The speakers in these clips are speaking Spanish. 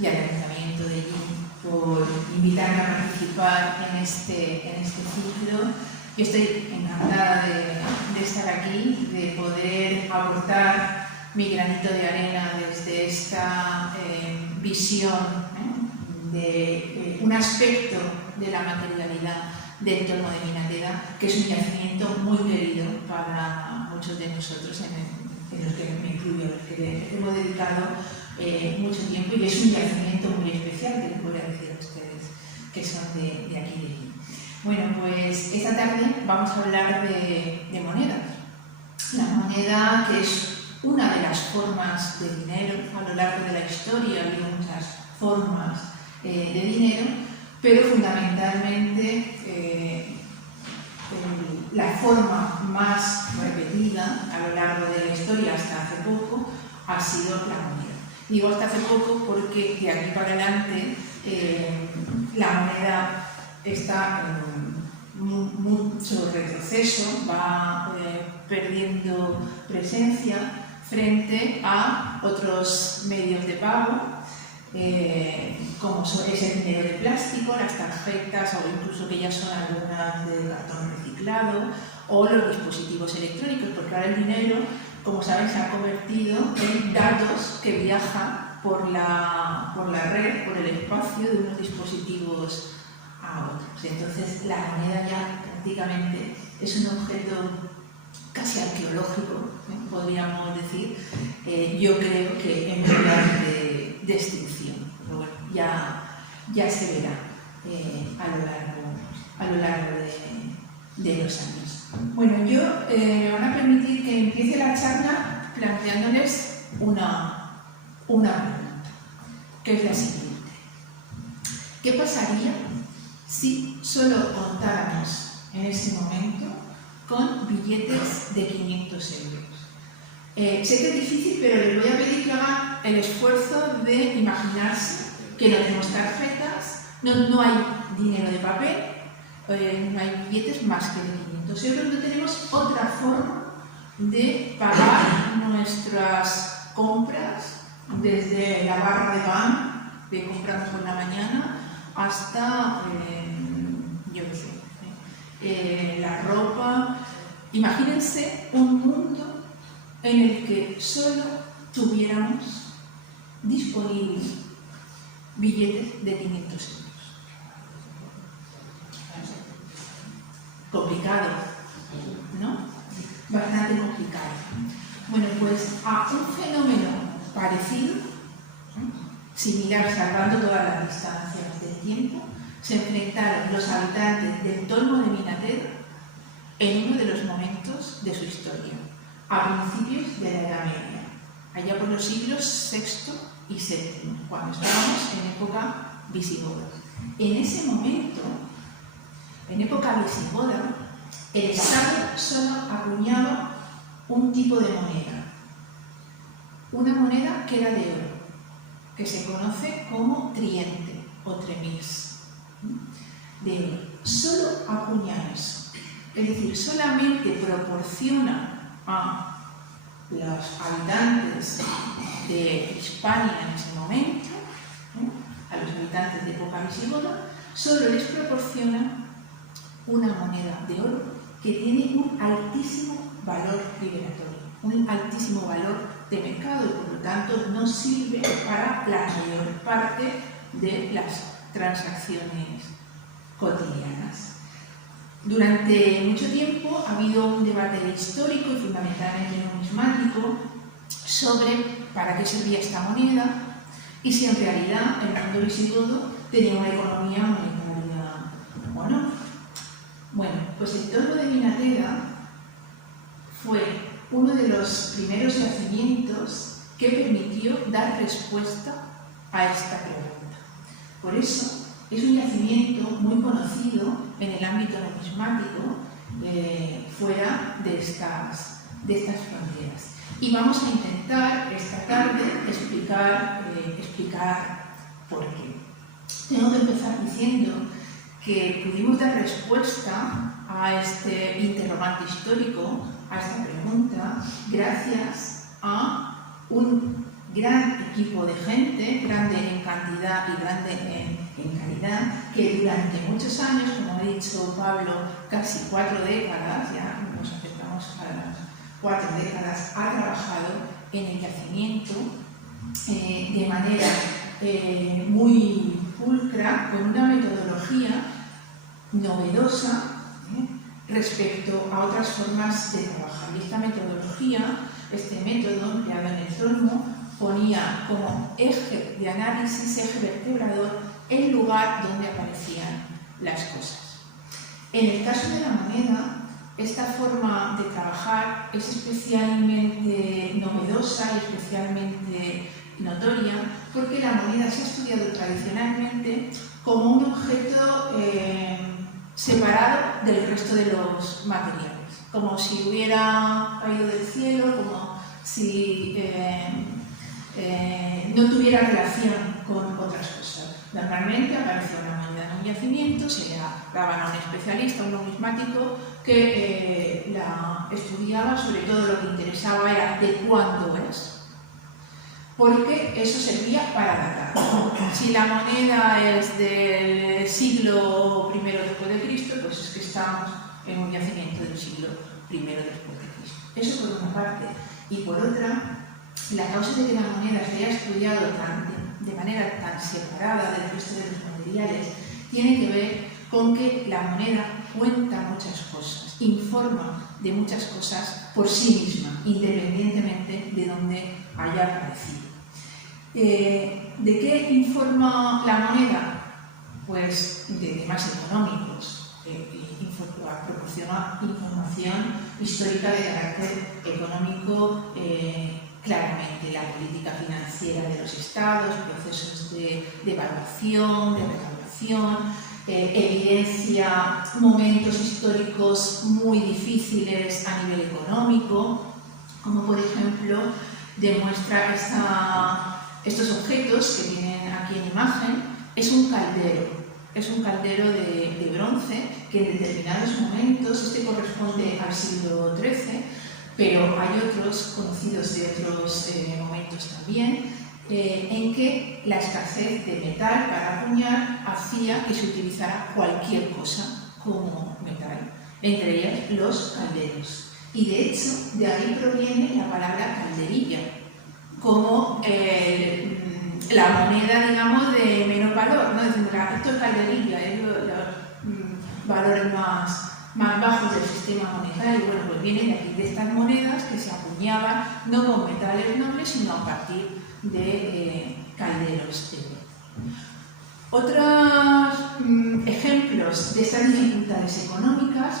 y al Ayuntamiento de allí por invitarme a participar en este ciclo. Yo estoy encantada de estar aquí, de poder aportar mi granito de arena desde esta visión de un aspecto de la materialidad del Tormo de Vinateda, que es un yacimiento muy querido para muchos de nosotros, en los que me incluyo, a los que le hemos dedicado mucho tiempo, y es un yacimiento muy especial, que les voy a decir a ustedes, que son de aquí y de allí. Bueno, pues esta tarde vamos a hablar de monedas. La moneda, que es una de las formas de dinero. A lo largo de la historia ha habido muchas formas de dinero, pero fundamentalmente la forma más repetida a lo largo de la historia hasta hace poco ha sido la moneda. Digo hasta hace poco porque de aquí para adelante la moneda está en mucho retroceso, va perdiendo presencia frente a otros medios de pago, como es el dinero de plástico, las tarjetas o incluso que ya son algunas de cartón reciclado, o los dispositivos electrónicos, porque ahora el dinero, como saben, se ha convertido en datos que viajan por la red, por el espacio de unos dispositivos a otros. Entonces la moneda ya prácticamente es un objeto casi arqueológico, podríamos decir. Yo creo que en lugar de extinción, pero bueno, ya se verá a lo largo de los años. Bueno, me van a permitir que empiece la charla planteándoles una pregunta, que es la siguiente. ¿Qué pasaría si solo contáramos en ese momento con billetes de 500 euros? Sé que es difícil, pero les voy a pedir que hagan el esfuerzo de imaginarse que no tenemos tarjetas, no hay dinero de papel, no hay billetes más que de 500 euros, no tenemos otra forma de pagar nuestras compras, desde la barra de pan que compramos por la mañana hasta, yo qué sé, la ropa. Imagínense un mundo en el que solo tuviéramos disponibles billetes de 500 euros. Complicado, ¿no? Bastante complicado. Bueno, pues a un fenómeno parecido, similar, salvando todas las distancias del tiempo, se enfrentaron los habitantes del Tormo de Vinateda en uno de los momentos de su historia, a principios de la Edad Media, allá por los siglos VI y VII, cuando estábamos en época visigoda. En ese momento, en época visigoda, el Estado solo acuñaba un tipo de moneda, una moneda que era de oro, que se conoce como triente o tremis, de oro. Solo acuña eso. Es decir, solamente proporciona a los habitantes de Hispania en ese momento, a los habitantes de época visigoda, solo les proporciona una moneda de oro que tiene un altísimo valor liberatorio, un altísimo valor de mercado y por lo tanto no sirve para la mayor parte de las transacciones cotidianas. Durante mucho tiempo ha habido un debate histórico y fundamentalmente numismático sobre para qué servía esta moneda y si en realidad el mundo visigodo tenía una economía monetaria o no. Bueno, pues el Tormo de Vinateda fue uno de los primeros yacimientos que permitió dar respuesta a esta pregunta. Por eso es un yacimiento muy conocido en el ámbito numismático fuera de estas fronteras. Y vamos a intentar esta tarde explicar por qué. Tengo que empezar diciendo que pudimos dar respuesta a este interrogante histórico, a esta pregunta, gracias a un gran equipo de gente, grande en cantidad calidad y grande en calidad, que durante muchos años, como ha dicho Pablo, casi 4 décadas, ya nos acercamos a las 4 décadas, ha trabajado en el yacimiento de manera muy pulcra, con una metodología novedosa respecto a otras formas de trabajar. Y esta metodología, este método empleado en el Olmo, ponía como eje de análisis, eje vertebrador, el lugar donde aparecían las cosas. En el caso de la moneda, esta forma de trabajar es especialmente novedosa y especialmente notoria porque la moneda se ha estudiado tradicionalmente como un objeto separado del resto de los materiales, como si hubiera caído del cielo, como si no tuviera relación con otras cosas. Normalmente aparecía una moneda en un yacimiento, se la daban a un especialista, un numismático, que la estudiaba, sobre todo lo que interesaba era de cuándo es, porque eso servía para datar. Si la moneda es del siglo I después de Cristo, pues es que estamos en un yacimiento del siglo I después de Cristo. Eso por una parte. Y por otra, la causa de que la moneda se haya estudiado de manera tan separada del resto de los materiales tiene que ver con que la moneda cuenta muchas cosas, informa de muchas cosas por sí misma, independientemente de dónde haya aparecido. ¿De qué informa la moneda? Pues de temas económicos. Proporciona información histórica de carácter económico, claramente la política financiera de los estados, procesos de evaluación, de recaudación, evidencia momentos históricos muy difíciles a nivel económico, como por ejemplo demuestra estos objetos que tienen aquí en imagen. Es un caldero de bronce que en determinados momentos, este corresponde al siglo XIII, pero hay otros conocidos de otros momentos también, en que la escasez de metal para acuñar hacía que se utilizara cualquier cosa como metal, entre ellas los calderos. Y de hecho, de ahí proviene la palabra calderilla, como la moneda, digamos, de menor valor, ¿no? Decimos, esto es calderilla, es los valores más bajos del sistema monetario. Bueno, pues viene de aquí, de estas monedas que se acuñaban no con metales nobles, sino a partir de calderos de oro. Otros ejemplos de estas dificultades económicas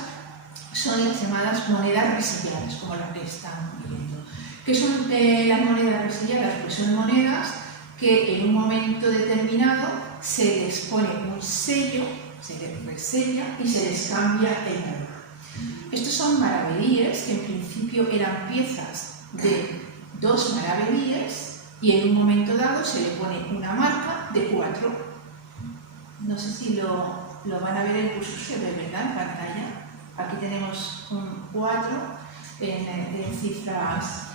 son las llamadas monedas resilladas, como las que están viendo. ¿Qué son las monedas resilladas? Pues son monedas que en un momento determinado se les pone un sello, se les resella y se les cambia el valor. Estos son maravedíes, que en principio eran piezas de 2 maravedíes y en un momento dado se le pone una marca de 4. No sé si lo van a ver en el curso, se ve, ¿verdad?, en pantalla. Aquí tenemos un 4 en cifras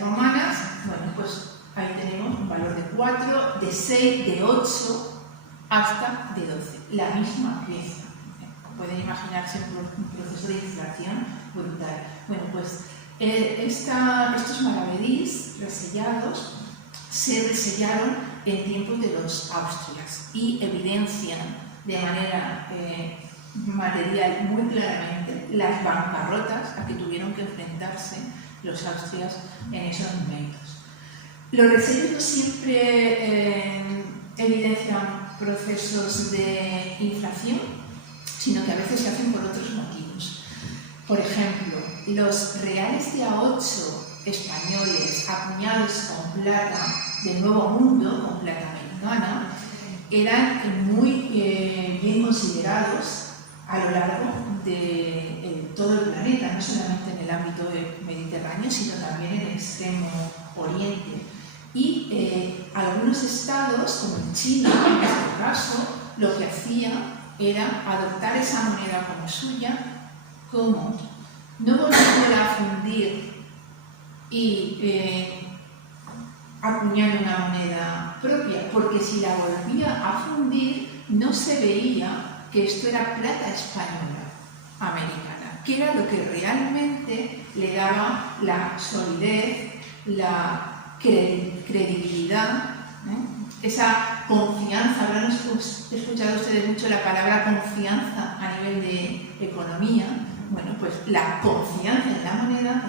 romanas. Bueno, pues ahí tenemos un valor de 4, de 6, de 8 hasta de 12. La misma pieza. Pueden imaginarse un proceso de inflación brutal. Bueno, pues estos maravedís resellados se resellaron en tiempos de los Austrias y evidencian de manera material muy claramente las bancarrotas a que tuvieron que enfrentarse los Austrias en esos momentos. Los resellos no siempre evidencian procesos de inflación, sino que a veces se hacen por otros motivos. Por ejemplo, los reales de A8 españoles acuñados con plata del Nuevo Mundo, con plata americana, eran muy bien considerados a lo largo de todo el planeta, no solamente en el ámbito mediterráneo, sino también en el extremo oriente. Y algunos estados, como en China en este caso, lo que hacían era adoptar esa moneda como suya, como no volviéndola a fundir y acuñando una moneda propia, porque si la volvía a fundir no se veía que esto era plata española americana, que era lo que realmente le daba la solidez, la credibilidad, esa confianza. Habrán escuchado ustedes mucho la palabra confianza a nivel de economía. Bueno, pues la confianza en la moneda,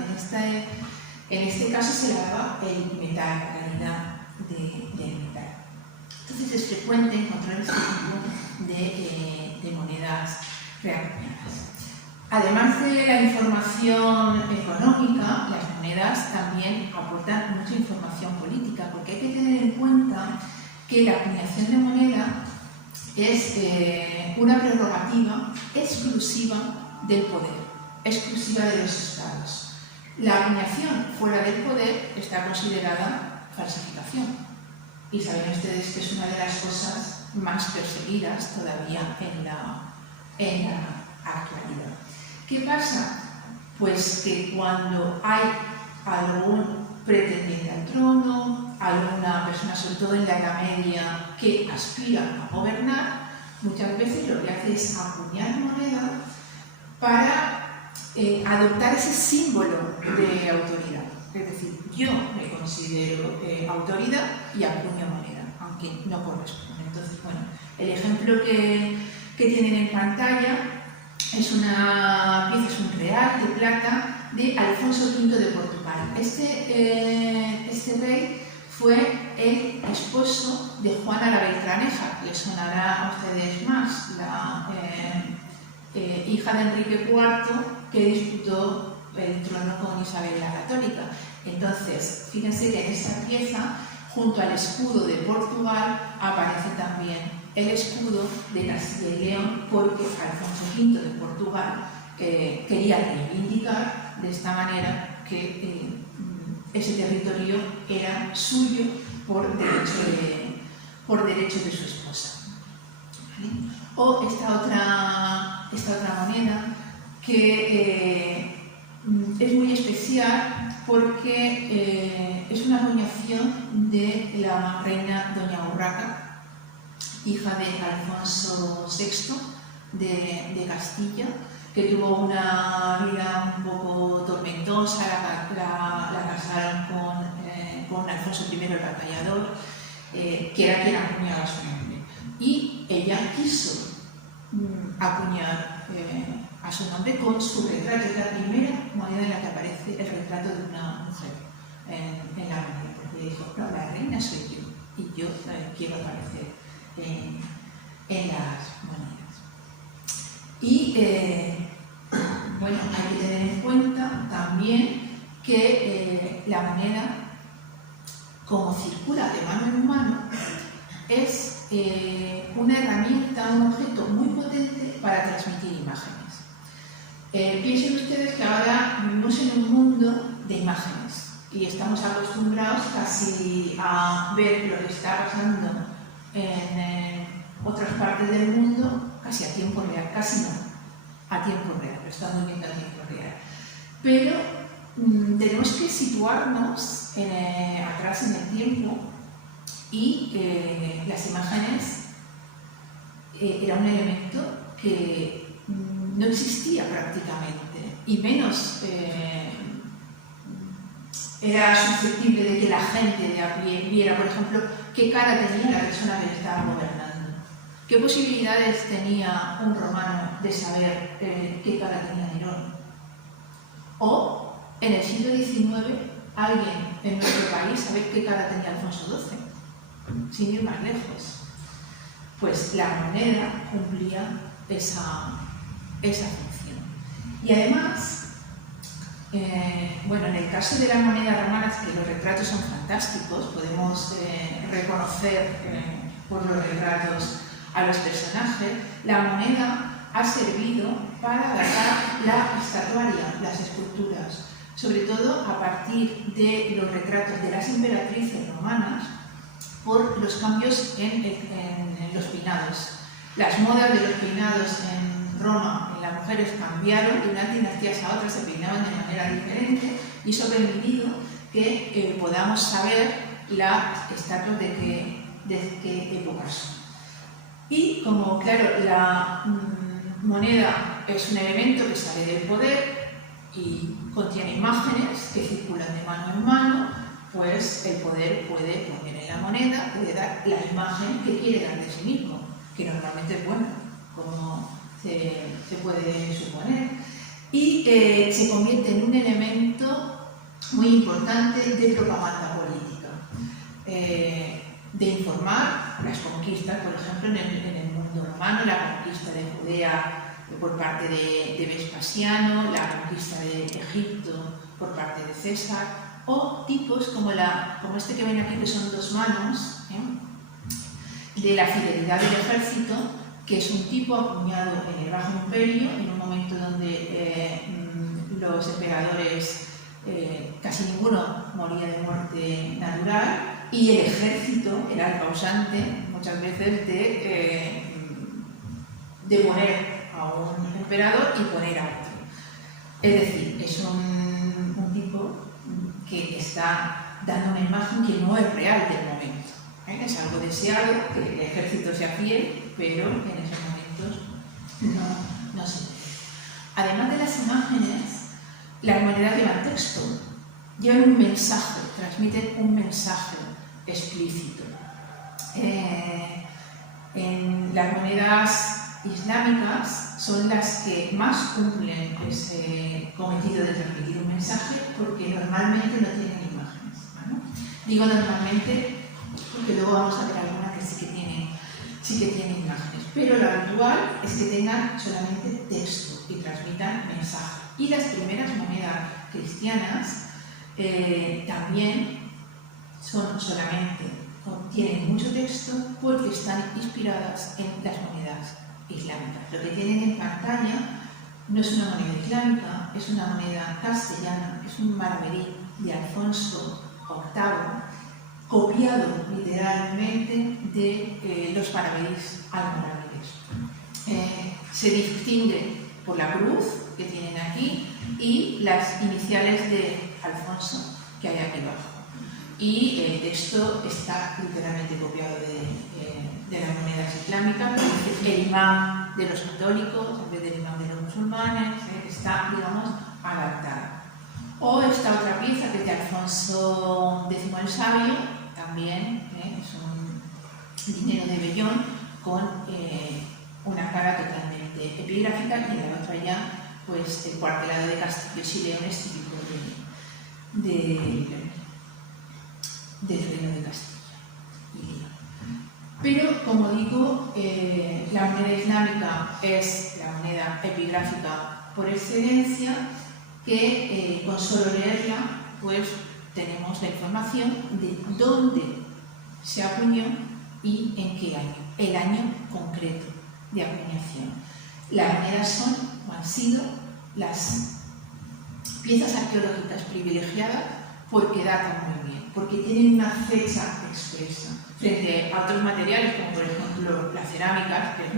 en este caso se le daba el metal, la calidad del metal. Entonces es frecuente encontrar este tipo de monedas reacuñadas. Además de la información económica, las monedas también aportan mucha información política, porque hay que tener en cuenta que la acuñación de moneda es una prerrogativa exclusiva del poder, exclusiva de los estados. La acuñación fuera del poder está considerada falsificación, y saben ustedes que es una de las cosas más perseguidas todavía en la actualidad. ¿Qué pasa? Pues que cuando hay algún pretendiente al trono, alguna persona, sobre todo en la Edad Media, que aspira a gobernar, muchas veces lo que hace es acuñar moneda para adoptar ese símbolo de autoridad. Es decir, yo me considero autoridad y acuño moneda, aunque no corresponde. Entonces, bueno, el ejemplo que tienen en pantalla es una pieza, es un real de plata de Alfonso V de Portugal. Este rey fue el esposo de Juana la Beltraneja, que les sonará a ustedes más, la hija de Enrique IV, que disputó el trono con Isabel la Católica. Entonces, fíjense que en esta pieza, junto al escudo de Portugal, aparece también el escudo de Castilla y León, porque Alfonso V de Portugal quería reivindicar de esta manera que ese territorio era suyo por derecho de su esposa. ¿Vale? O esta otra moneda que es muy especial porque es una acuñación de la reina Doña Urraca, hija de Alfonso VI de Castilla, que tuvo una vida un poco tormentosa. La casaron con Alfonso I el Batallador, que era quien acuñaba su nombre. Y ella quiso acuñar a su nombre con su retrato. Es la primera moneda en la que aparece el retrato de una mujer en la moneda, porque dijo, no, la reina soy yo, y yo quiero aparecer en las monedas. Y bueno, hay que tener en cuenta también que la moneda, como circula de mano en mano, es una herramienta, un objeto muy potente para transmitir imágenes. Piensen ustedes que ahora vivimos en un mundo de imágenes y estamos acostumbrados casi a ver lo que está pasando en otras partes del mundo casi a tiempo real, casi no, a tiempo real, lo estamos viendo a tiempo real. Pero tenemos que situarnos atrás en el tiempo, y las imágenes era un elemento que no existía prácticamente, y menos era susceptible de que la gente de a pie viera, por ejemplo, qué cara tenía la persona que le estaba gobernando, qué posibilidades tenía un romano de saber qué cara tenía Nerón, o en el siglo XIX alguien en nuestro país saber qué cara tenía Alfonso XII, sin ir más lejos. Pues la moneda cumplía esa función. Y además, bueno, en el caso de las monedas romanas, que los retratos son fantásticos, podemos reconocer por los retratos a los personajes, la moneda ha servido para datar la estatuaria, las esculturas, sobre todo a partir de los retratos de las emperatrices romanas, por los cambios en los peinados. Las modas de los peinados en Roma, en las mujeres, cambiaron, de unas dinastías a otras se peinaban de manera diferente, y eso ha permitido que podamos saber las estatuas de qué época son. Y como, claro, la moneda es un elemento que sale del poder y contiene imágenes que circulan de mano en mano, pues el poder puede poner en la moneda, puede dar la imagen que quiere dar de sí mismo, que normalmente es buena, como se puede suponer, y se convierte en un elemento muy importante de propaganda política, de informar las conquistas, por ejemplo, en el mundo romano, la conquista de Judea por parte de Vespasiano, la conquista de Egipto por parte de César, o tipos como este que ven aquí, que son dos manos, de la fidelidad del ejército, que es un tipo acuñado en el Bajo Imperio, en un momento donde los emperadores, casi ninguno moría de muerte natural, y el ejército era el causante muchas veces de poner a un emperador y poner a otro. Es decir, es un tipo que está dando una imagen que no es real del momento. Es algo deseado, que el ejército sea fiel, pero en esos momentos no se puede. Además de las imágenes, las monedas llevan texto, llevan un mensaje, transmiten un mensaje explícito. En las monedas islámicas son las que más cumplen ese cometido de transmitir un mensaje, porque normalmente no tienen imágenes, ¿no? Digo normalmente porque luego vamos a ver alguna que sí que tiene imágenes, pero lo habitual es que tengan solamente texto y transmitan mensaje. Y las primeras monedas cristianas también tienen mucho texto porque están inspiradas en las monedas islámicas. Lo que tienen en pantalla no es una moneda islámica, es una moneda castellana, es un maravedí de Alfonso VIII, copiado literalmente de los maravedís almorávides. Se distingue por la cruz que tienen aquí y las iniciales de Alfonso que hay aquí abajo. Y el texto está literalmente copiado de las monedas islámicas, el imán de los católicos en vez del imán de los musulmanes, está, digamos, adaptado. O esta otra pieza que es de Alfonso X el Sabio, también es un dinero de vellón con una cara totalmente epigráfica, y la otra ya, pues, el cuartelado de castillos y leones típico del reino de Castilla y León. Pero, como digo, la moneda islámica es la moneda epigráfica por excelencia, que con solo leerla, pues tenemos la información de dónde se acuñó y en qué año, el año concreto de acuñación. Las monedas han sido las piezas arqueológicas privilegiadas porque datan muy bien, porque tienen una fecha expresa, frente a otros materiales como por ejemplo la cerámica, que es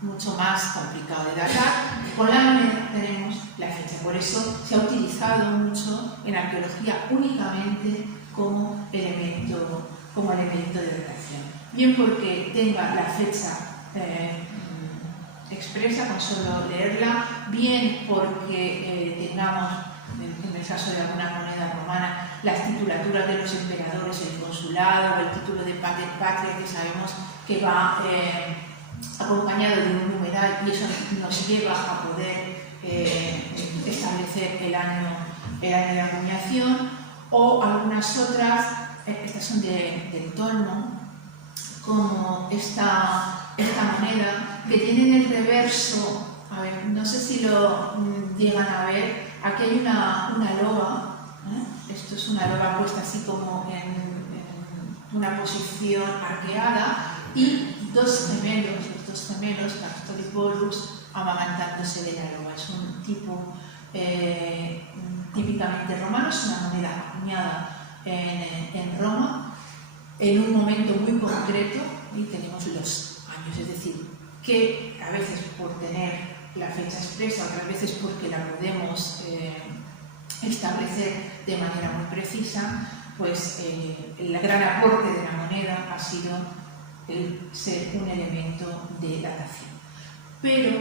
mucho más complicado de datar. Con la moneda tenemos la fecha, por eso se ha utilizado mucho en arqueología únicamente como elemento de datación. Bien porque tenga la fecha expresa con solo leerla, bien porque tengamos, en el caso de alguna moneda romana, las titulaturas de los emperadores, el consulado o el título de patria, que sabemos que va acompañado de un numeral, y eso nos lleva a poder establecer el año de acuñación. O algunas otras, estas son del Tolmo, como esta moneda, que tiene en el reverso, a ver, no sé si lo llegan a ver, aquí hay una loba, esto es una loba puesta así como en una posición arqueada, y dos gemelos, Castor y Pollux, amamantándose de la loba. Es un tipo típicamente romano, es una moneda acuñada en Roma, en un momento muy concreto, y tenemos los años, es decir, que a veces por tener la fecha expresa, otras veces porque la podemos establecer de manera muy precisa, pues el gran aporte de la moneda ha sido el ser un elemento de datación. Pero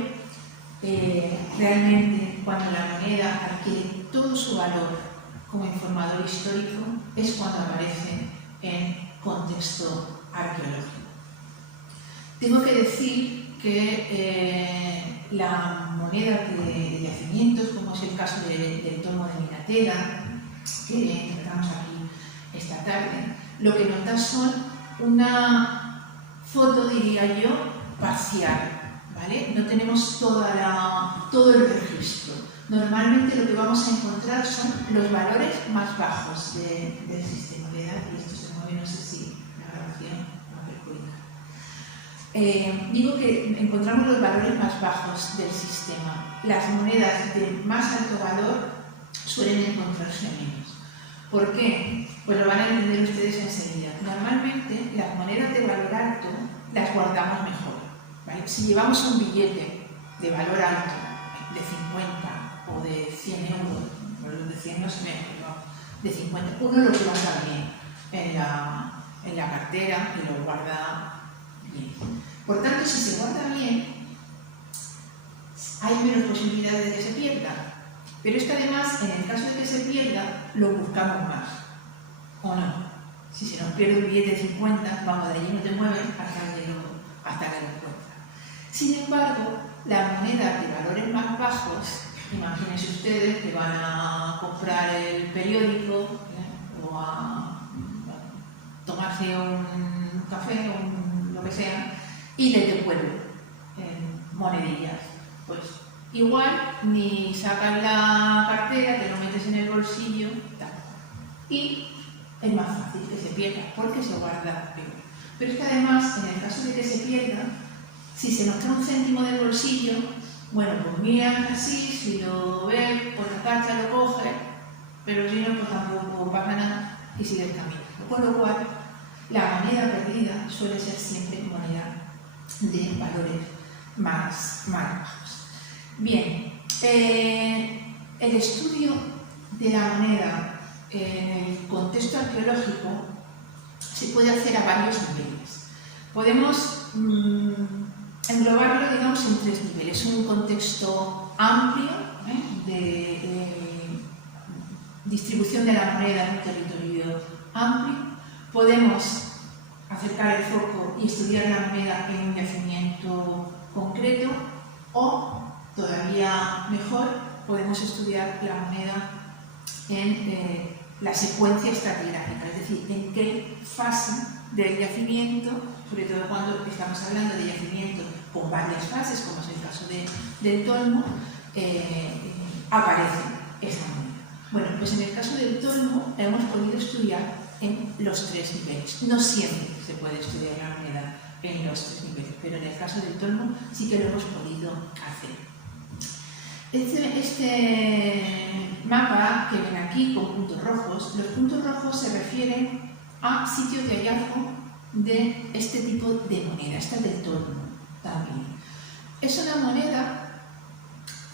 realmente cuando la moneda adquiere todo su valor como informador histórico es cuando aparece en contexto arqueológico. Tengo que decir que la moneda de yacimientos, como es el caso del tomo de Minatera, que tratamos aquí esta tarde, lo que nos da son una foto, diría yo, parcial, ¿vale? No tenemos todo el registro. Normalmente lo que vamos a encontrar son los valores más bajos del sistema. ¿Verdad? Y esto se mueve, no sé si la grabación va a perjudicar. Digo que encontramos los valores más bajos del sistema. Las monedas de más alto valor suelen encontrarse menos. ¿Por qué? Pues lo van a entender ustedes enseguida. Normalmente las monedas de valor alto las guardamos mejor, ¿vale? Si llevamos un billete de valor alto, de 50 o de 100 euros, los de 100 no se ven, pero de 50, uno lo guarda bien en la cartera y lo guarda bien. Por tanto, si se guarda bien, hay menos posibilidades de que se pierda. Pero es que además, en el caso de que se pierda, lo buscamos más, ¿o no? Si se nos pierde un billete de 50, vamos, de allí no te mueves hasta que lo encuentras. Sin embargo, las monedas de valores más bajos, imagínense ustedes que van a comprar el periódico o a tomarse un café o lo que sea y les devuelven monedillas. Pues igual ni sacas la cartera, te lo metes en el bolsillo tal. Y es más fácil que se pierda porque se guarda peor. Pero es que además, en el caso de que se pierda, si se nos queda un céntimo del bolsillo, bueno, pues miran así, si lo ven, pues la cacha lo coge, pero si no, pues tampoco pasa nada y sigue el camino. Con lo cual, la moneda perdida suele ser siempre moneda de valores más bajos. Bien, el estudio de la moneda en el contexto arqueológico se puede hacer a varios niveles. Podemos englobarlo, digamos, en 3 niveles. Un contexto amplio de distribución de la moneda en un territorio amplio. Podemos acercar el foco y estudiar la moneda en un yacimiento concreto, o, todavía mejor, podemos estudiar la moneda en la secuencia estratigráfica, es decir, en qué fase del yacimiento, sobre todo cuando estamos hablando de yacimiento con varias fases, como es el caso del Tolmo, aparece esa moneda. Bueno, pues en el caso del Tolmo hemos podido estudiar en los 3 niveles. No siempre se puede estudiar la moneda en los 3 niveles, pero en el caso del Tolmo sí que lo hemos podido hacer. Este mapa que ven aquí con puntos rojos, los puntos rojos se refieren a sitios de hallazgo de este tipo de moneda, esta del Tolmo también. Es una moneda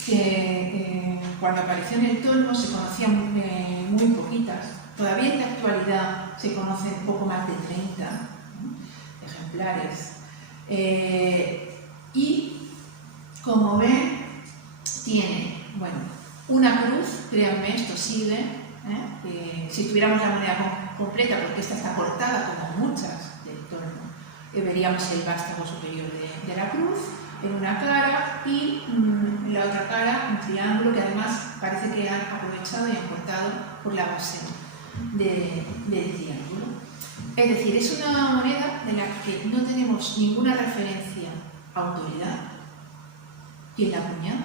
que cuando apareció en el Tolmo se conocían muy poquitas. Todavía en la actualidad se conocen poco más de 30 ejemplares. Y como ven, tiene, bueno, una cruz, créanme, esto sigue, si tuviéramos la moneda completa, porque esta está cortada como muchas del Tolmo, veríamos el vástago superior de la cruz en una cara y en la otra cara un triángulo que además parece que han aprovechado y han cortado por la base del triángulo. Es decir, es una moneda de la que no tenemos ninguna referencia a autoridad, quién la acuñó,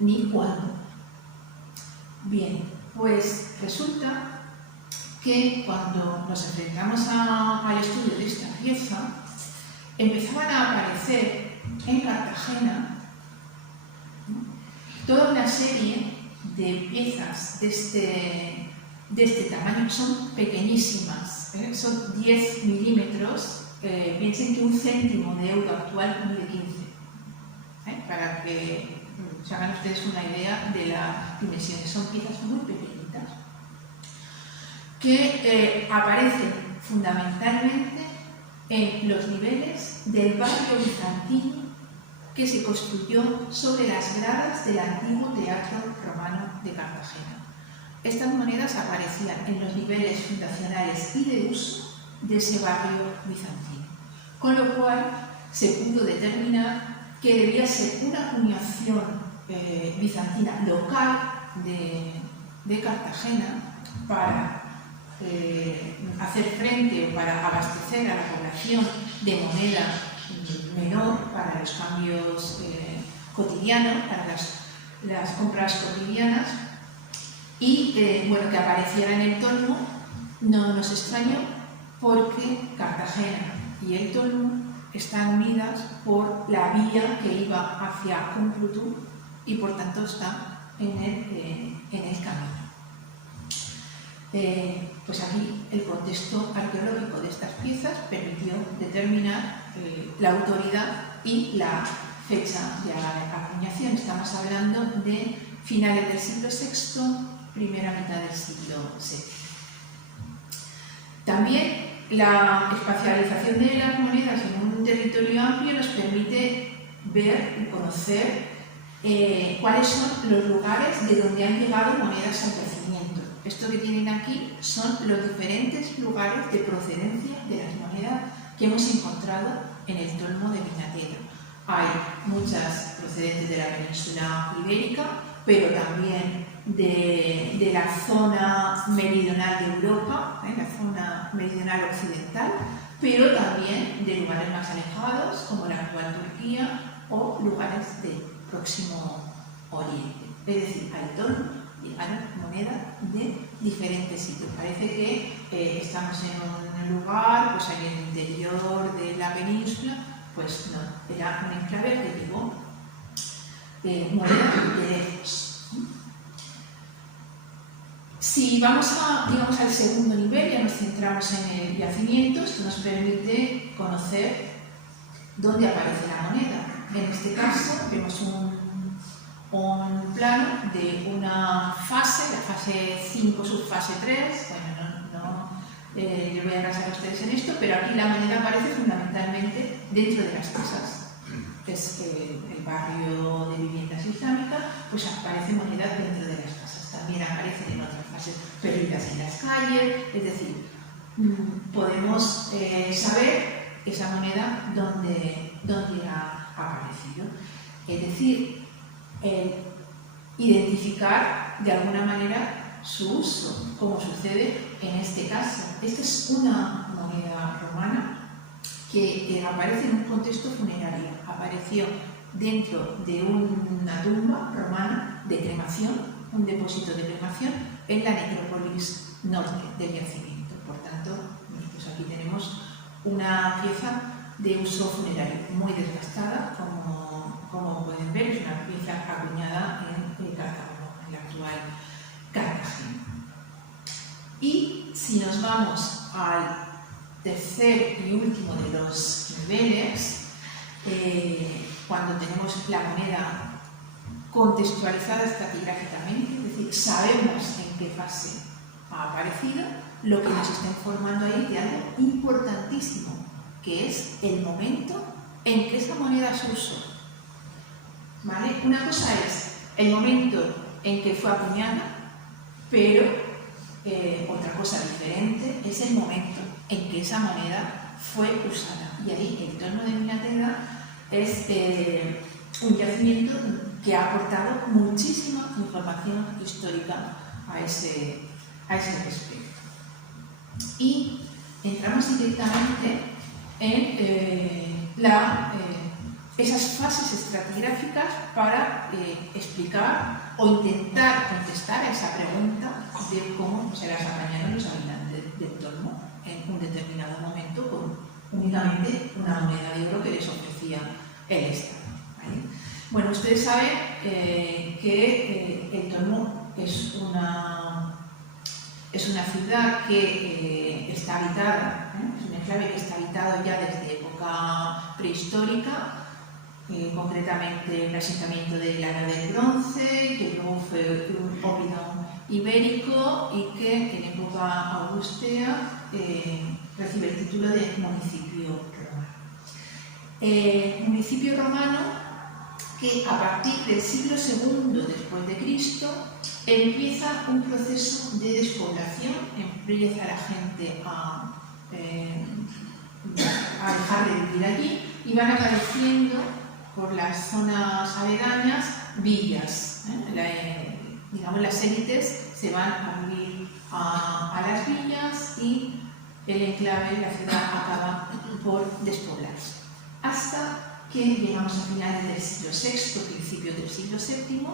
ni cuándo. Bien, pues resulta que cuando nos enfrentamos al estudio de esta pieza, empezaban a aparecer en Cartagena toda una serie de piezas de este tamaño. Son pequeñísimas, son 10 milímetros. Piensen que un céntimo de euro actual mide 15, para que se hagan ustedes una idea de las dimensiones. Son piezas muy pequeñitas que aparecen fundamentalmente en los niveles del barrio bizantino que se construyó sobre las gradas del antiguo Teatro Romano de Cartagena. Estas monedas aparecían en los niveles fundacionales y de uso de ese barrio bizantino, con lo cual se pudo determinar que debía ser una acuñación bizantina local de Cartagena para hacer frente o para abastecer a la población de moneda menor para los cambios cotidianos, para las compras cotidianas, y bueno, que apareciera en el Tolmo no nos extrañó porque Cartagena y el Tolmo están unidas por la vía que iba hacia Complutum y por tanto está en el camino. Pues aquí el contexto arqueológico de estas piezas permitió determinar la autoridad y la fecha de la acuñación. Estamos hablando de finales del siglo VI, primera mitad del siglo VII. También la espacialización de las monedas en un territorio amplio nos permite ver y conocer cuáles son los lugares de donde han llegado monedas al yacimiento. Esto que tienen aquí son los diferentes lugares de procedencia de las monedas que hemos encontrado en el Tolmo de Vinatera. Hay muchas procedentes de la península ibérica, pero también de la zona meridional de Europa, la zona meridional occidental, pero también de lugares más alejados, como la actual Turquía, o lugares del Próximo Oriente. Es decir, al Tolmo llegaron monedas de diferentes sitios. Parece que estamos en un lugar, pues en el interior de la península, pues no, era un enclave que llevó monedas de lejos. Si vamos digamos, al segundo nivel, ya nos centramos en el yacimiento, esto nos permite conocer dónde aparece la moneda. En este caso vemos un plano de una fase, la fase 5, subfase 3, bueno, yo voy a pasar a ustedes en esto, pero aquí la moneda aparece fundamentalmente dentro de las casas. Es el barrio de viviendas islámicas, pues aparece moneda dentro de las casas. También aparecen en otras fases perdidas en las calles, es decir, podemos saber esa moneda dónde ha aparecido. Es decir, identificar de alguna manera su uso, como sucede en este caso. Esta es una moneda romana que aparece en un contexto funerario. Apareció dentro de una tumba romana de cremación, un depósito de cremación en la necrópolis norte del yacimiento. Por tanto, pues aquí tenemos una pieza de uso funerario muy desgastada, como pueden ver, es una pieza acuñada en Cartago, en la actual Cartagena. Y si nos vamos al tercer y último de los niveles, cuando tenemos la moneda contextualizada estratigráficamente, es decir, sabemos en qué fase ha aparecido, lo que nos está informando ahí de algo importantísimo, que es el momento en que esa moneda se usó. ¿Vale? Una cosa es el momento en que fue acuñada, pero otra cosa diferente es el momento en que esa moneda fue usada. Y ahí el Tolmo de Vinatera es un yacimiento que ha aportado muchísima información histórica a ese respecto. Y entramos directamente en esas fases estratigráficas para explicar o intentar contestar a esa pregunta de cómo se las apañaron los habitantes del Tolmo en un determinado momento con únicamente una moneda de oro que les ofrecía el Estado. ¿Vale? Bueno, ustedes saben que el Tolmo es una ciudad que está habitada, es un enclave que está habitado ya desde época prehistórica, concretamente el asentamiento de la Edad del Bronce, que luego fue un óppidum ibérico y que en época augustea recibe el título de municipio romano. Municipio romano que a partir del siglo II después de Cristo empieza un proceso de despoblación, empieza la gente a dejar de vivir allí y van apareciendo por las zonas aledañas villas. Digamos, las élites se van a vivir a las villas y el enclave, la ciudad, acaba por despoblarse. Hasta que llegamos a finales del siglo VI, principios del siglo VII,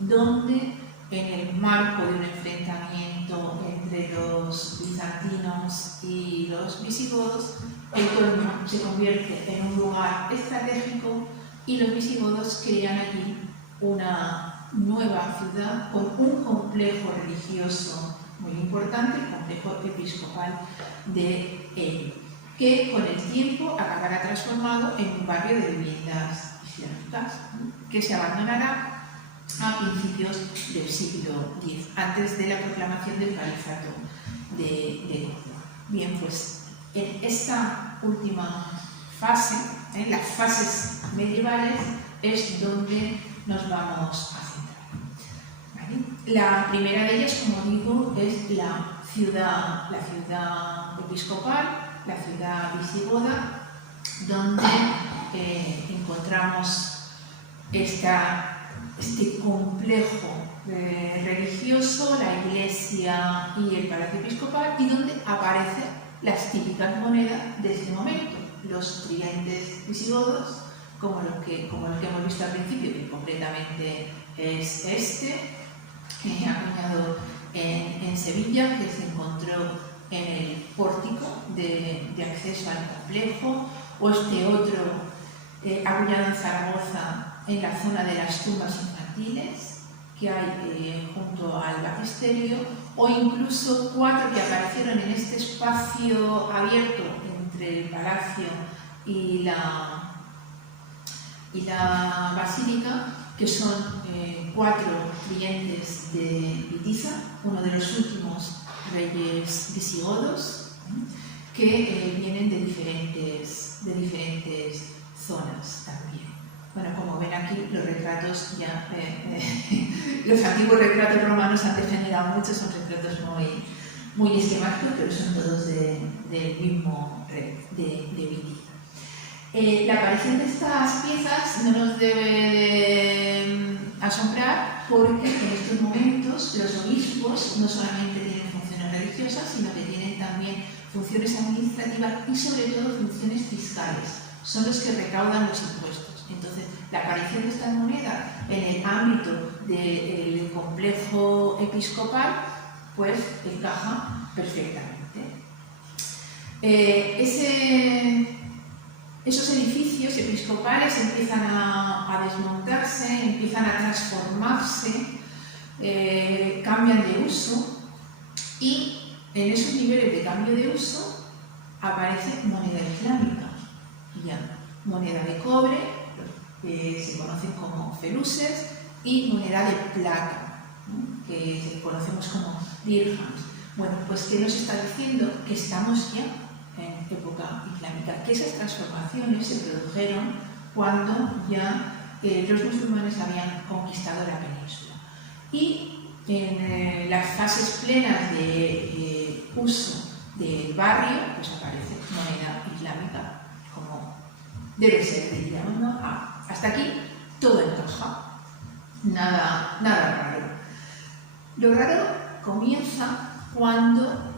donde en el marco de un enfrentamiento entre los bizantinos y los visigodos, el Torno se convierte en un lugar estratégico y los visigodos crean allí una nueva ciudad con un complejo religioso muy importante, el complejo episcopal de Ely, que con el tiempo acabará transformado en un barrio de viviendas islámicas que se abandonará a principios del siglo X, antes de la proclamación del califato de Córdoba. Bien, pues en esta última fase, en las fases medievales, es donde nos vamos a centrar. ¿Vale? La primera de ellas, como digo, es la ciudad episcopal, la ciudad visigoda, donde encontramos este complejo religioso, la iglesia y el palacio episcopal, y donde aparecen las típicas monedas de este momento, los tridentes visigodos, como lo que hemos visto al principio, que concretamente es acuñado en Sevilla, que se encontró en el pórtico de acceso al complejo, o este otro acuñado en Zaragoza, en la zona de las tumbas infantiles que hay junto al baptisterio, o incluso 4 que aparecieron en este espacio abierto entre el palacio y la basílica, que son 4 clientes de Witiza, uno de los últimos reyes visigodos, que vienen de diferentes zonas también. Bueno, como ven aquí, los retratos ya, los antiguos retratos romanos han degenerado mucho, son retratos muy esquemáticos, pero son todos del mismo rey, de Witiza. La aparición de estas piezas no nos debe asombrar, porque en estos momentos los obispos no solamente tienen funciones religiosas, sino que tienen también funciones administrativas y sobre todo funciones fiscales. Son los que recaudan los impuestos. Entonces, la aparición de estas monedas en el ámbito del complejo episcopal, pues encaja perfectamente. Esos edificios episcopales empiezan a desmontarse, empiezan a transformarse, cambian de uso, y en esos niveles de cambio de uso aparece moneda islámica, ya, moneda de cobre, que se conocen como feluses, y moneda de plata, ¿no?, que conocemos como dirhams. Bueno, pues ¿qué nos está diciendo? Que estamos ya en época islámica, que esas transformaciones se produjeron cuando ya los musulmanes habían conquistado la península. Y en las fases plenas de uso del barrio, pues aparece moneda islámica, como debe ser, diríamos, ¿no? Hasta aquí todo encaja, nada raro. Lo raro comienza cuando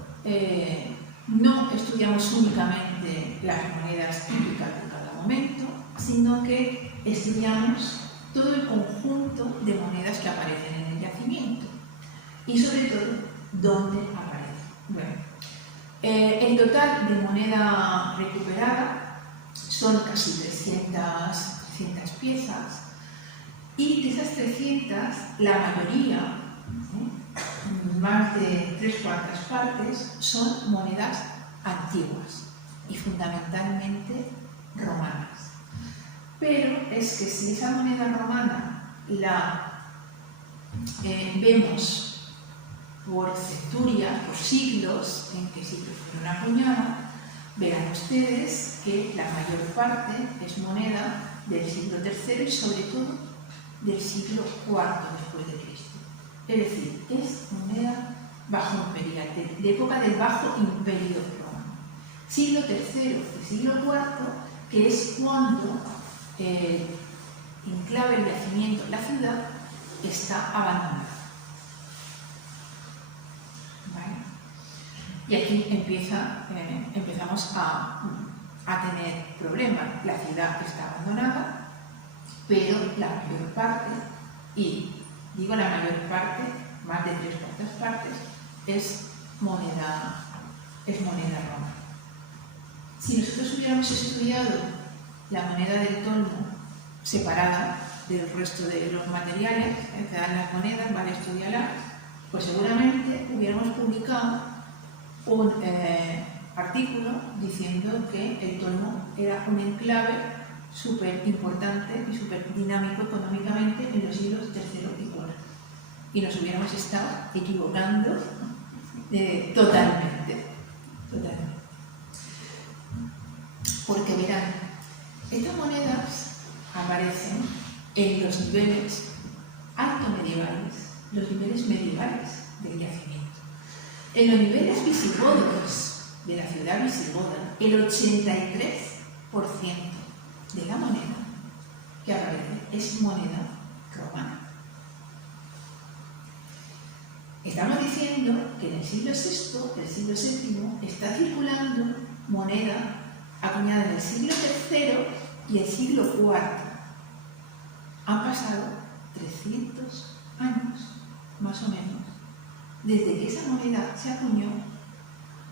no estudiamos únicamente las monedas típicas de cada momento, sino que estudiamos todo el conjunto de monedas que aparecen en el yacimiento y sobre todo dónde aparecen. Bueno, el total de moneda recuperada son casi 300 piezas, y de esas 300 la mayoría, más de 3/4 partes, son monedas antiguas y fundamentalmente romanas. Pero es que si esa moneda romana la vemos por centurias, por siglos, en qué siglo fueron acuñadas, verán ustedes que la mayor parte es moneda del siglo III y sobre todo del siglo IV después de Cristo. Es decir, es moneda bajo imperial, de época del Bajo Imperio Romano. Siglo III y siglo IV, que es cuando el enclave, el yacimiento, la ciudad está abandonada. ¿Vale? Y aquí empezamos a tener problemas. La ciudad está abandonada, pero la mayor parte, y digo la mayor parte, más de 3/4 partes, es moneda romana. Si nosotros hubiéramos estudiado la moneda del tolmo separada del resto de los materiales que dan las monedas, vale estudiarlas, pues seguramente hubiéramos publicado un artículo diciendo que el tolmo era un enclave súper importante y súper dinámico económicamente en los siglos III y IV. Y nos hubiéramos estado equivocando totalmente. Porque verán, estas monedas aparecen en los niveles alto medievales, los niveles medievales del yacimiento. En los niveles visigodos de la ciudad visigoda, el 83% de la moneda que aparece es moneda romana. Estamos diciendo que en el siglo VI, el siglo VII, está circulando moneda acuñada en el siglo III y el siglo IV. Han pasado 300 años, más o menos, desde que esa moneda se acuñó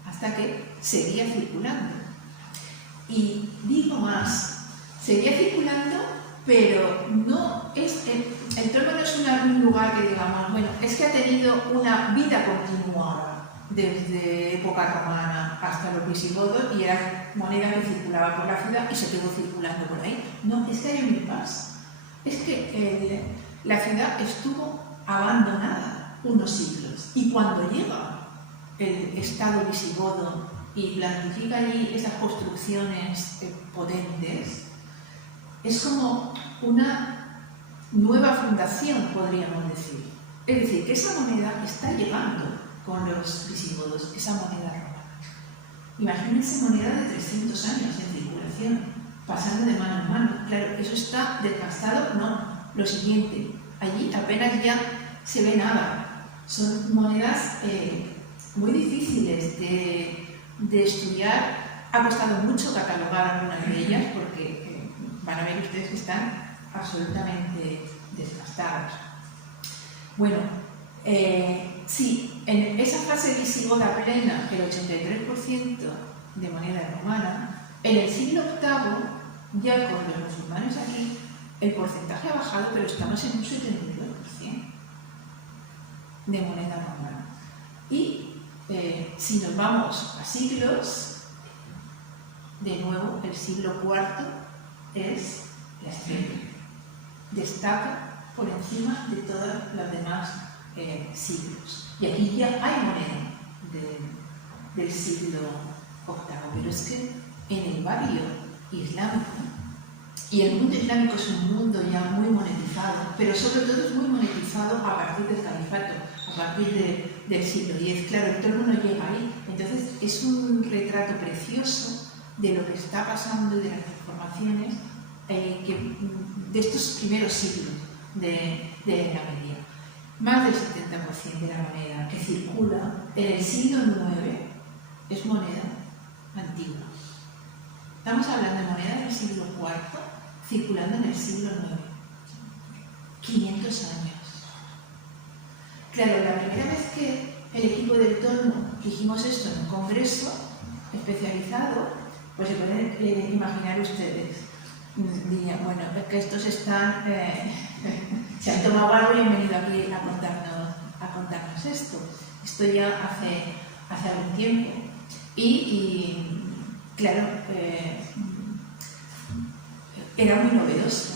hasta que seguía circulando. Y digo más, seguía circulando, pero no es el tolmo no es un lugar que digamos, bueno, es que ha tenido una vida continuada desde época romana hasta los visigodos y era moneda que circulaba por la ciudad y se quedó circulando por ahí. No, es que hay un impasse. Es que la ciudad estuvo abandonada unos siglos y cuando llega el estado visigodo y planifica allí esas construcciones potentes, es como una nueva fundación, podríamos decir. Es decir, que esa moneda está llegando con los visigodos, esa moneda romana. Imagínense moneda de 300 años en circulación, pasando de mano en mano. Claro, eso está desgastado, no. Lo siguiente, allí apenas ya se ve nada. Son monedas muy difíciles de estudiar. Ha costado mucho catalogar algunas de ellas porque van a ver ustedes que están absolutamente desgastadas. Bueno, sí, en esa fase visigoda plena, el 83% de moneda romana, en el siglo VIII, ya con los musulmanes aquí, el porcentaje ha bajado, pero estamos en un 72% de moneda romana. Y si nos vamos a siglos, de nuevo, el siglo IV es la estrella. Destaca por encima de todos los demás siglos. Y aquí ya hay moneda del siglo VIII, pero es que en el barrio islámico, y el mundo islámico es un mundo ya muy monetizado, pero sobre todo es muy monetizado a partir del califato, a partir del siglo X. Claro, el tolmo no llega ahí. Entonces es un retrato precioso de lo que está pasando y de las transformaciones de estos primeros siglos de la Edad Media. Más del 70% de la moneda que circula en el siglo IX es moneda antigua. Estamos hablando de moneda del siglo IV circulando en el siglo IX. 500 años. Claro, la primera vez que el equipo del tolmo dijimos esto en un congreso especializado, pues se pueden imaginar ustedes. Dirían, bueno, es que estos están, se han tomado algo y han venido aquí a contarnos esto. Esto ya hace algún tiempo. Y claro, era muy novedoso.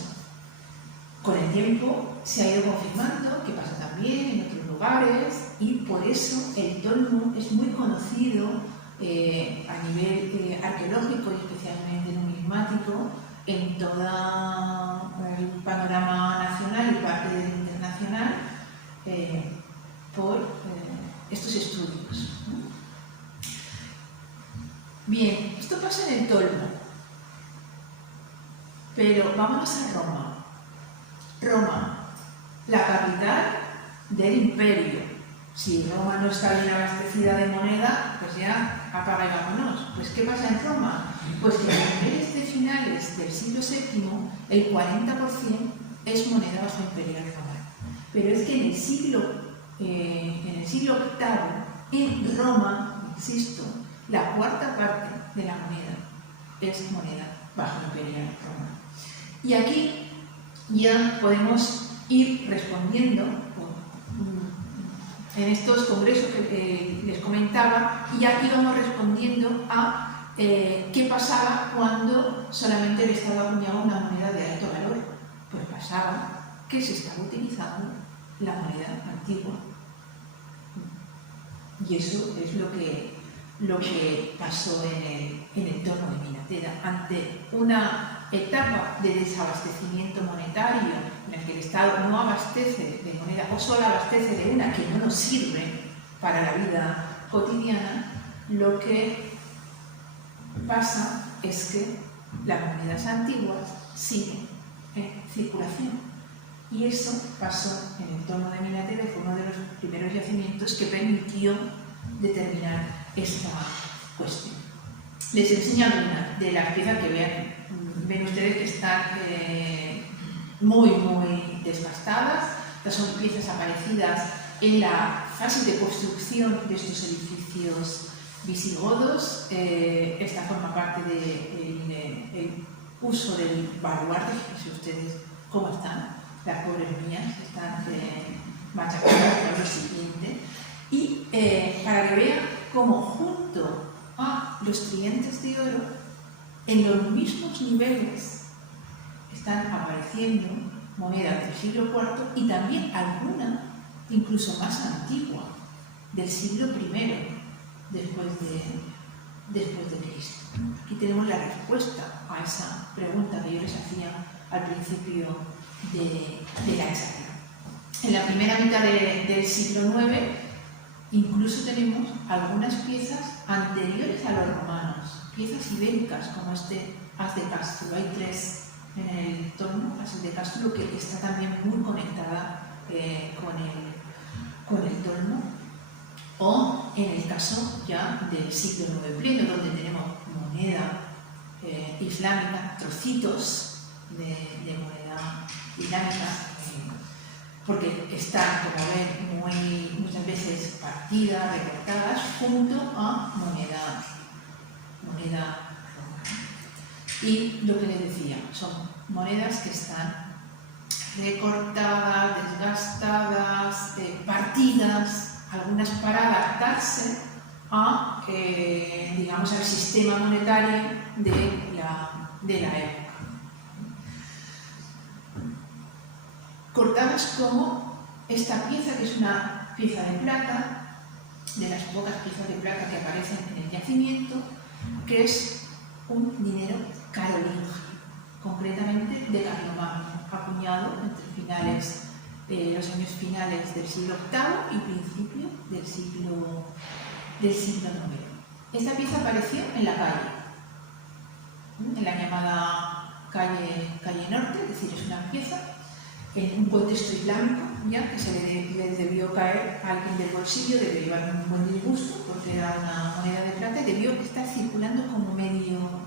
Con el tiempo se ha ido confirmando que pasa también en otros lugares, y por eso el tolmo es muy conocido a nivel arqueológico y especialmente numismático en todo el panorama nacional y parte del internacional por estos estudios. Bien, esto pasa en el tolmo, pero vámonos a Roma. Roma, la capital del imperio. Si Roma no está bien abastecida de moneda, pues ya apaga y vámonos. Pues ¿qué pasa en Roma? Pues que a niveles de finales del siglo VII, el 40% es moneda bajo imperial romana. Pero es que en el siglo VIII, en Roma, insisto, la cuarta parte de la moneda es moneda bajo imperial romana. Y aquí ya podemos ir respondiendo en estos congresos que les comentaba, y ya íbamos respondiendo a qué pasaba cuando solamente el Estado acuñaba una moneda de alto valor. Pues pasaba que se estaba utilizando la moneda antigua. Y eso es lo que pasó en el torno de Minatera, ante una etapa de desabastecimiento monetario en el que el Estado no abastece de moneda o solo abastece de una que no nos sirve para la vida cotidiana. Lo que pasa es que las monedas antiguas siguen en circulación, y eso pasó en el torno de Minatera, fue uno de los primeros yacimientos que permitió determinar esta cuestión. Les enseño algunas de las piezas que ven ustedes que están muy desgastadas. Estas son piezas aparecidas en la fase de construcción de estos edificios visigodos. Esta forma parte del uso del baluarte. Fíjense ustedes cómo están, las pobres mías, están machacadas por lo siguiente. Y para que vean cómo junto a los tridentes de oro, en los mismos niveles están apareciendo monedas del siglo IV y también alguna incluso más antigua, del siglo I después de Cristo. Aquí tenemos la respuesta a esa pregunta que yo les hacía al principio de la charla. En la primera mitad del siglo IX incluso tenemos algunas piezas anteriores a los romanos, piezas ibéricas como este haz de Cástulo. Hay tres en el torno, haz de Cástulo, que está también muy conectada con el torno. O en el caso ya del siglo IX pleno, donde tenemos moneda islámica, trocitos de moneda islámica, porque están, como ven, muchas veces partidas, recortadas, junto a moneda romana. Y lo que les decía, son monedas que están recortadas, desgastadas, partidas, algunas para adaptarse a, digamos, al sistema monetario de la época. Cortadas como esta pieza, que es una pieza de plata, de las pocas piezas de plata que aparecen en el yacimiento, que es un dinero carolingio, concretamente de Carlomagno, acuñado entre los años finales del siglo VIII y principio del siglo IX. Esta pieza apareció en la calle, en la llamada calle norte, es decir, es una pieza en un contexto islámico, ya que se le debió caer a alguien del bolsillo, debió llevar un buen disgusto porque era una moneda de plata y debió estar circulando como medio dirham.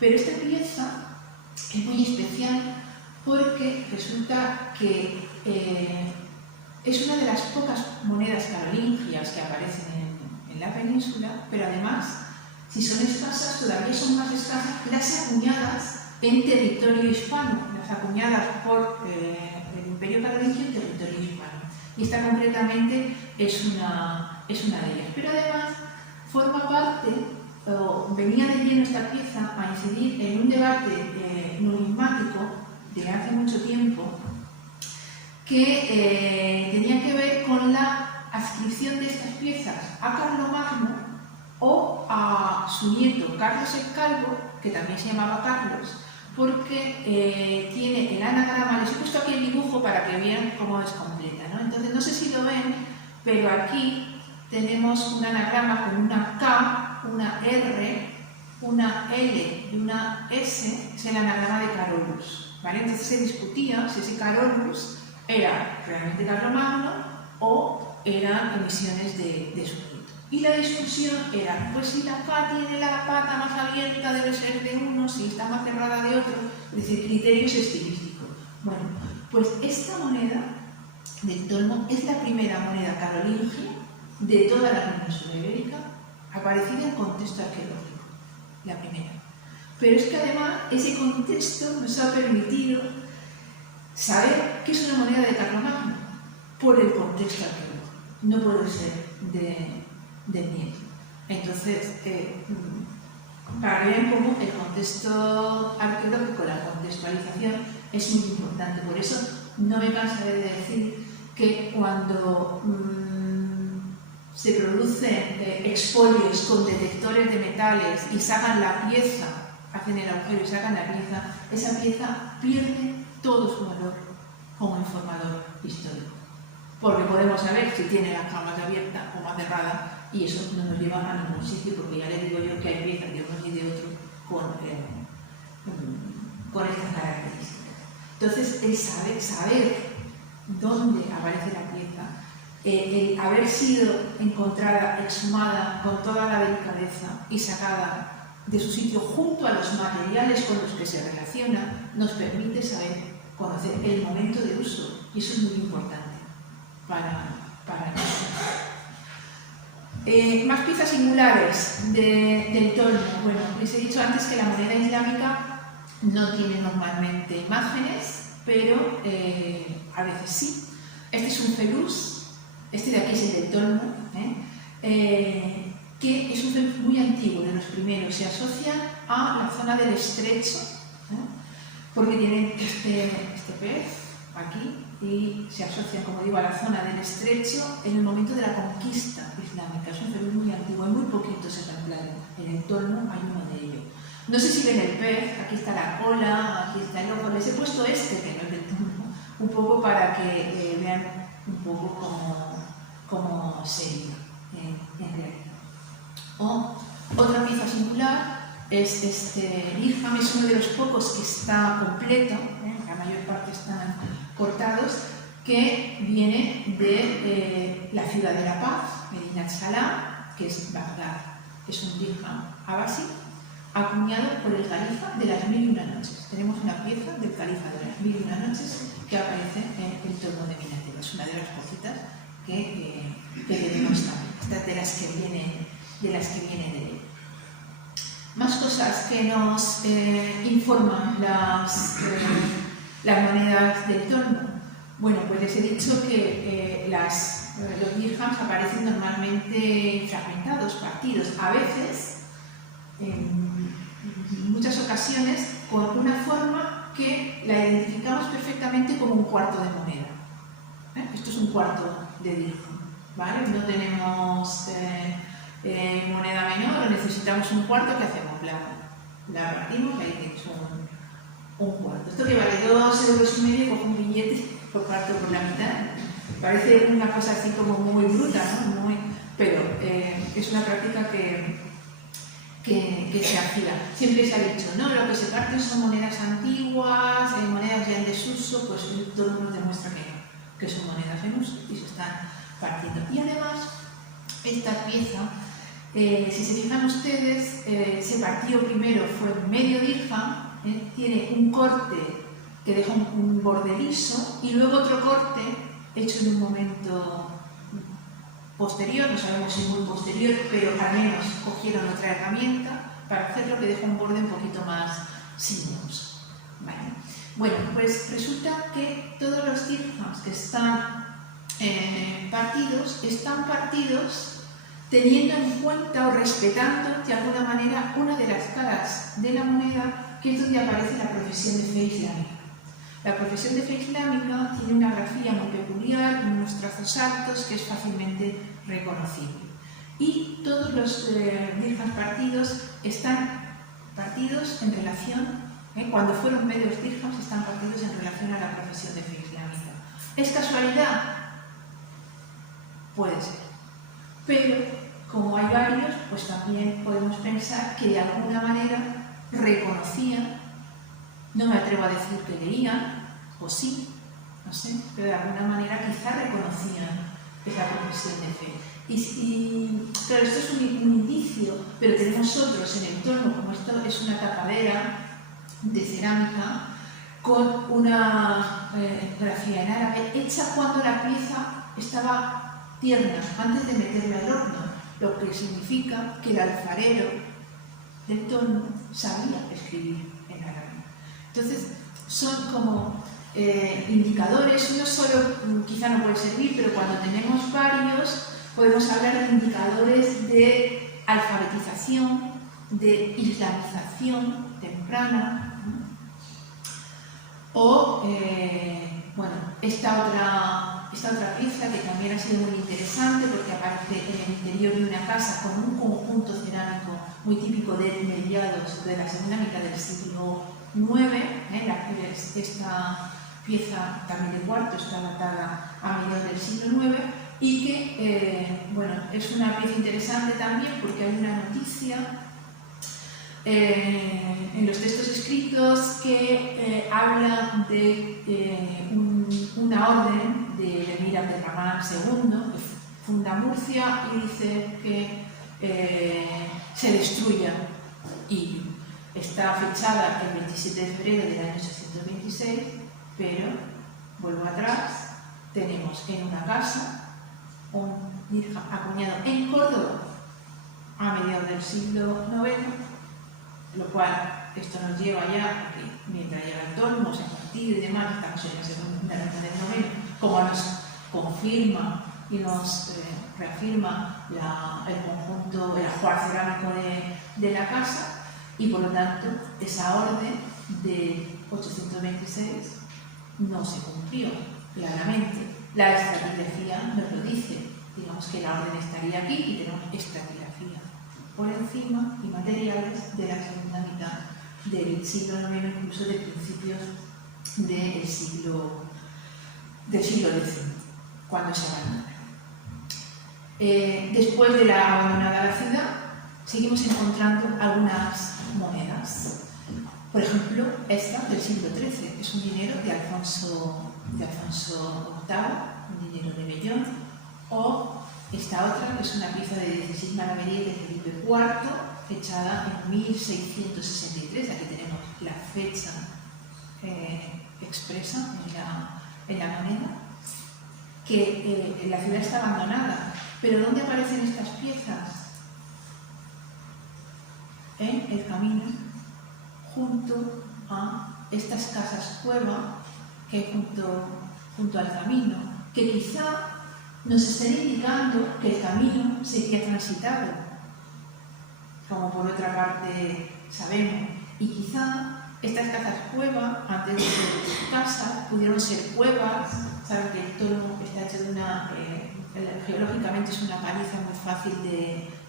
Pero esta pieza es muy especial porque resulta que es una de las pocas monedas carolingias que aparecen en la península, pero además, si son escasas, todavía son más escasas las acuñadas en territorio hispano, las acuñadas por el Imperio Carolingio en territorio hispano. Y esta concretamente es una de ellas. Pero además forma parte, o venía de lleno esta pieza a incidir en un debate numismático de hace mucho tiempo, que tenía que ver con la adscripción de estas piezas a Carlomagno o a su nieto Carlos el Calvo, que también se llamaba Carlos, porque tiene el anagrama. Les he puesto aquí el dibujo para que vean cómo es completa, ¿no? Entonces, no sé si lo ven, pero aquí tenemos un anagrama con una K, una R, una L y una S, es el anagrama de Carolus, ¿vale? Entonces se discutía si ese Carolus era realmente Carlomagno o eran emisiones de su nieto. Y la discusión era, pues si la K tiene la pata más abierta debe ser de uno, si está más cerrada de otro, es decir, criterios estilísticos. Bueno, pues esta moneda del Tolmo es la primera moneda carolingia de toda la península ibérica aparecida en contexto arqueológico, la primera. Pero es que además ese contexto nos ha permitido saber que es una moneda de Carlomagno por el contexto arqueológico, no puede ser del nieto. Entonces, para que vean cómo el contexto arqueológico, la contextualización es muy importante. Por eso no me cansaré de decir que cuando se producen expolios con detectores de metales y sacan la pieza, hacen el agujero y sacan la pieza, esa pieza pierde todo su valor como informador histórico. Porque podemos saber si tiene la cama más abierta o más cerrada, y eso no nos lleva a ningún sitio, porque ya les digo yo que hay piezas de unos y de otros con estas características. Entonces, el saber dónde aparece la pieza, el haber sido encontrada, exhumada con toda la delicadeza y sacada de su sitio junto a los materiales con los que se relaciona, nos permite saber, conocer el momento de uso, y eso es muy importante para nosotros. Más piezas singulares del Tolmo. Bueno, les he dicho antes que la moneda islámica no tiene normalmente imágenes, pero a veces sí. Este es un feluz, este de aquí es el del Tolmo, que es un feluz muy antiguo, de los primeros. Se asocia a la zona del estrecho, porque tienen este pez aquí, y se asocia, como digo, a la zona del estrecho en el momento de la conquista islámica. Es un feluz muy antiguo, hay muy poquitos ejemplares. En el Tolmo hay uno de ellos. No sé si ven el pez, aquí está la cola, aquí está el ojo. Les he puesto este, que no es del Tolmo, un poco para que vean un poco cómo sería en realidad. Otra pieza singular es este dirham, es uno de los pocos que está completo, la mayor parte están cortados, que viene de la ciudad de La Paz, Medinat Salam, que es Bagdad. Es un dirham abasí, acuñado por el califa de las 1001 noches. Tenemos una pieza del califa de las 1001 noches que aparece en el Tolmo de Minatel. Es una de las cositas que tenemos también, estas de las que vienen de él. Más cosas que nos informan las monedas del Tolmo. Bueno, pues les he dicho que los dirhams aparecen normalmente fragmentados, partidos, a veces, en muchas ocasiones, con una forma que la identificamos perfectamente como un cuarto de moneda. Esto es un cuarto de dirham, ¿vale? No tenemos moneda menor, necesitamos un cuarto, ¿qué hacemos? La partimos y ahí tenemos un cuarto. Esto que vale 2,5 €, cojo un billete, lo parto por la mitad. Parece una cosa así como muy bruta, ¿no? Pero es una práctica que se hacía. Siempre se ha dicho, no, lo que se parten son monedas antiguas, monedas ya en desuso, pues todo nos demuestra que son monedas en uso y se están partiendo. Y además, esta pieza, si se fijan ustedes, se partió primero, fue medio dirham, tiene un corte que deja un borde liso y luego otro corte hecho en un momento posterior, no sabemos si muy posterior, pero al menos cogieron otra herramienta para hacerlo que deja un borde un poquito más sinuoso. ¿Vale? Bueno, pues resulta que todos los dirhams que están partidos, están partidos teniendo en cuenta o respetando de alguna manera una de las caras de la moneda, que es donde aparece la profesión de fe islámica. La profesión de fe islámica tiene una grafía muy peculiar, con unos trazos altos que es fácilmente reconocible. Y todos los dirhams partidos están partidos en relación, cuando fueron medios dirhams, están partidos en relación a la profesión de fe islámica. ¿Es casualidad? Puede ser. Pero, como hay varios, pues también podemos pensar que de alguna manera reconocían, no me atrevo a decir que leían, o sí, no sé, pero de alguna manera quizá reconocían esa profesión de fe. Y claro, esto es un indicio, pero tenemos otros en el entorno, como esto es una tapadera de cerámica con una grafía en árabe hecha cuando la pieza estaba tierna, antes de meterla al horno, lo que significa que el alfarero del torno sabía escribir en árabe. Entonces, son como indicadores, uno solo quizá no puede servir, pero cuando tenemos varios, podemos hablar de indicadores de alfabetización, de islamización temprana, ¿no? O, bueno, esta otra pieza que también ha sido muy interesante porque aparece en el interior de una casa con un conjunto cerámico muy típico de mediados de la segunda mitad del siglo IX. Esta pieza también de cuarto está datada a mediados del siglo IX y que, bueno, es una pieza interesante también porque hay una noticia en los textos escritos que habla de una orden del emir Abderramán II, que funda Murcia y dice que se destruya, y está fechada el 27 de febrero del año 826, pero, vuelvo atrás, tenemos en una casa un dirham acuñado en Córdoba a mediados del siglo IX, lo cual esto nos lleva ya, porque mientras llega el Tormos, el partido y demás, estamos en la segunda mitad del noveno, como nos confirma y nos reafirma el conjunto, el ajuar cerámico de la casa, y por lo tanto esa orden de 826 no se cumplió claramente. La estratigrafía nos lo dice, digamos que la orden estaría aquí y tenemos estratigrafía por encima y materiales de la segunda mitad del siglo IX, incluso de principios del siglo X, cuando se abandona. Después de la abandonada la ciudad, seguimos encontrando algunas monedas. Por ejemplo, esta del siglo XIII es un dinero de Alfonso VIII, un dinero de Bellón, o esta otra, que es una pieza de 16 maravedíes de Felipe IV, fechada en 1663. Aquí tenemos la fecha expresa en la moneda, que la ciudad está abandonada. ¿Pero dónde aparecen estas piezas? En el camino, junto a estas casas cueva que hay junto al camino, que quizá nos estén indicando que el camino sería transitado, como por otra parte sabemos, y quizá estas casas cuevas, antes de ser casas, pudieron ser cuevas. Saben que el Tormo está hecho de geológicamente es una caliza muy fácil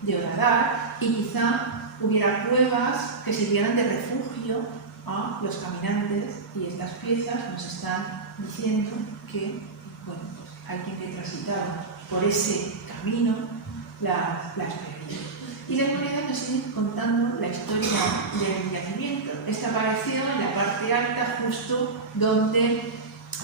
de horadar, y quizá hubiera cuevas que sirvieran de refugio a los caminantes, y estas piezas nos están diciendo que, bueno, pues alguien que transitaba por ese camino las perdió. Y las monedas nos siguen contando la historia del yacimiento. Esta apareció en la parte alta, justo donde,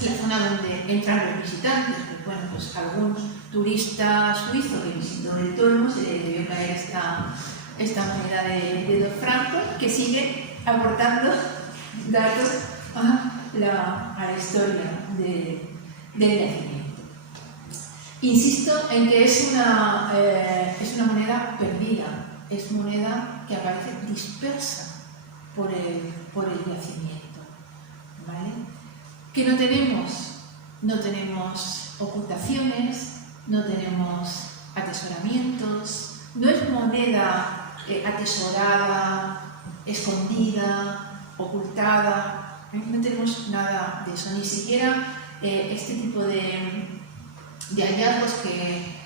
la zona donde entran los visitantes. Pues, bueno, pues algún turista suizo que visitó el Tormo se le debió caer esta moneda de 2 francos, que sigue aportando datos a la historia del yacimiento. Insisto en que es una moneda perdida, es moneda que aparece dispersa por el yacimiento, ¿vale? ¿Qué no tenemos? No tenemos ocultaciones, no tenemos atesoramientos, no es moneda atesorada, escondida, ocultada, No tenemos nada de eso, ni siquiera este tipo de hallazgos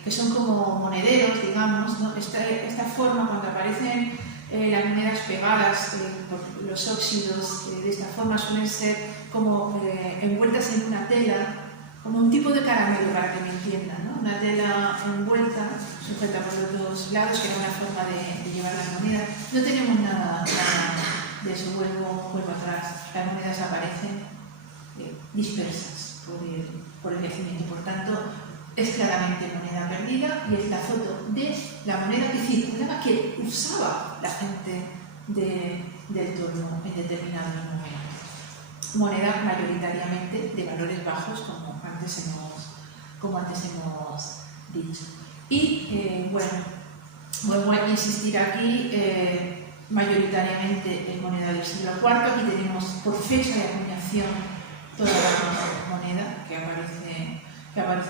que son como monederos, digamos, ¿no? Esta forma, cuando aparecen las monedas pegadas por los óxidos, de esta forma suelen ser como envueltas en una tela, como un tipo de caramelo, para que me entiendan, ¿no? Una tela envuelta, sujeta por los dos lados, que era una forma de llevar la moneda. No tenemos nada de eso, vuelvo atrás. Las monedas aparecen dispersas por el yacimiento, por tanto, es claramente moneda perdida y es la foto de la moneda que circulaba, que usaba la gente del Torno en determinados momentos. Moneda mayoritariamente de valores bajos, como antes hemos dicho. Y bueno, vuelvo a insistir aquí, mayoritariamente es moneda del siglo IV. Aquí tenemos por fecha de acuñación toda la moneda que aparece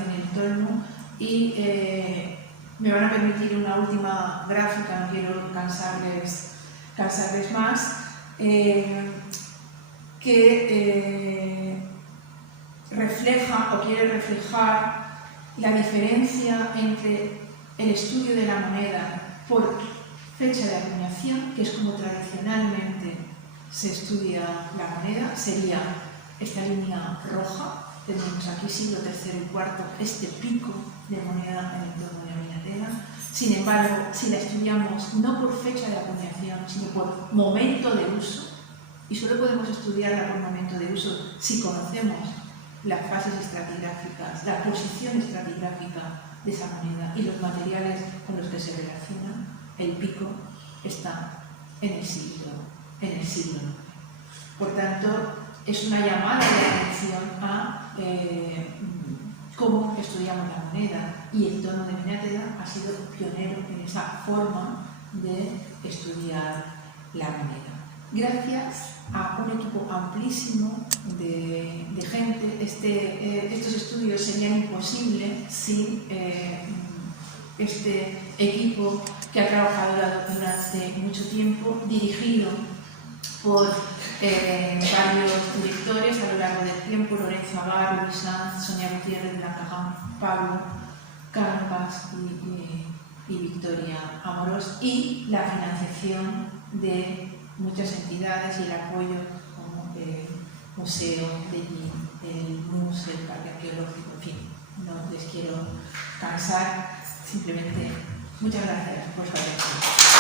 en el Torno, y me van a permitir una última gráfica, no quiero cansarles más, que refleja o quiere reflejar la diferencia entre el estudio de la moneda por fecha de acuñación, que es como tradicionalmente se estudia la moneda, sería esta línea roja. Tenemos aquí siglo III y IV, este pico de moneda en el Torno de Oñatela. Sin embargo, si la estudiamos no por fecha de acuñación, sino por momento de uso, y solo podemos estudiarla por momento de uso si conocemos las fases estratigráficas, la posición estratigráfica de esa moneda y los materiales con los que se relaciona, el pico está en el siglo IX. Por tanto, es una llamada de atención a cómo estudiamos la moneda, y el Torno de Oñatela ha sido pionero en esa forma de estudiar la moneda. Gracias a un equipo amplísimo de gente, estos estudios serían imposibles sin este equipo que ha trabajado durante mucho tiempo, dirigido por varios directores a lo largo del tiempo: Lorenzo Agar, Luis Sanz, Sonia Gutiérrez, Blanca Gam, Pablo Campas y Victoria Amorós, y la financiación de muchas entidades y el apoyo como el Museo de Llín, el MUS, el Parque Arqueológico, en fin, no les quiero cansar, simplemente muchas gracias por su atención.